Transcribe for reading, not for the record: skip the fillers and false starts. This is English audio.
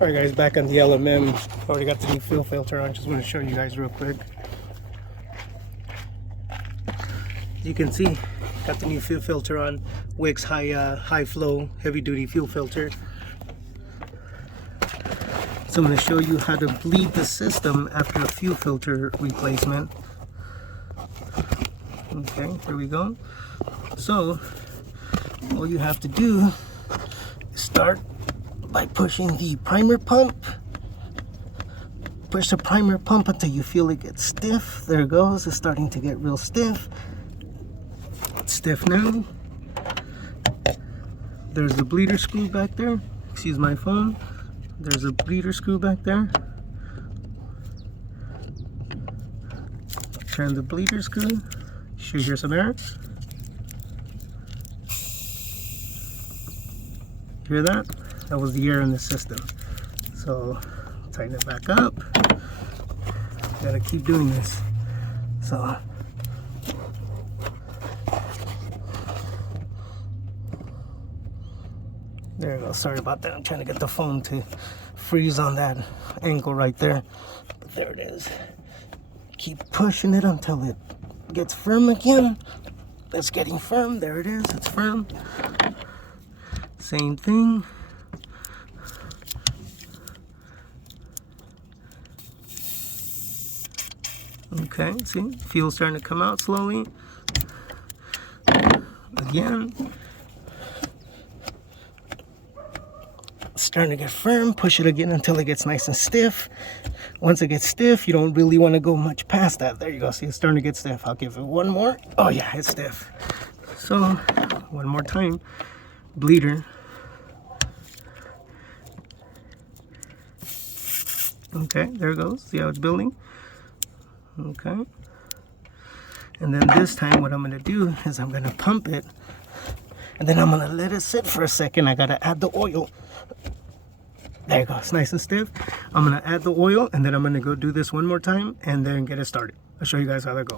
Alright guys, back on the LMM. Already got the new fuel filter on. Just want to show you guys real quick. As you can see, got the new fuel filter on. Wix high flow, heavy duty fuel filter. So I'm going to show you how to bleed the system after a fuel filter replacement. Okay, here we go. So all you have to do is start by pushing the primer pump. Push the primer pump until you feel it gets stiff. There it goes. It's starting to get real stiff. It's stiff now. There's the bleeder screw back there. Excuse my phone. There's a bleeder screw back there. Turn the bleeder screw. Should hear some air. Hear that? That was the air in the system. So tighten it back up. Gotta keep doing this. So there we go. Sorry about that. I'm trying to get the phone to freeze on that angle right there. But there it is. Keep pushing it until it gets firm again. It's getting firm. There it is. It's firm. Same thing. Okay, see, fuel's starting to come out slowly. Again. Starting to get firm. Push it again until it gets nice and stiff. Once it gets stiff, you don't really want to go much past that. There you go. See, it's starting to get stiff. I'll give it one more. Oh yeah, it's stiff. So one more time. Bleeder. Okay, there it goes. See how it's building? Okay. And then this time what I'm going to do is I'm going to pump it. And then I'm going to let it sit for a second. I got to add the oil. There you go. It's nice and stiff. I'm going to add the oil and then I'm going to go do this one more time and then get it started. I'll show you guys how that goes.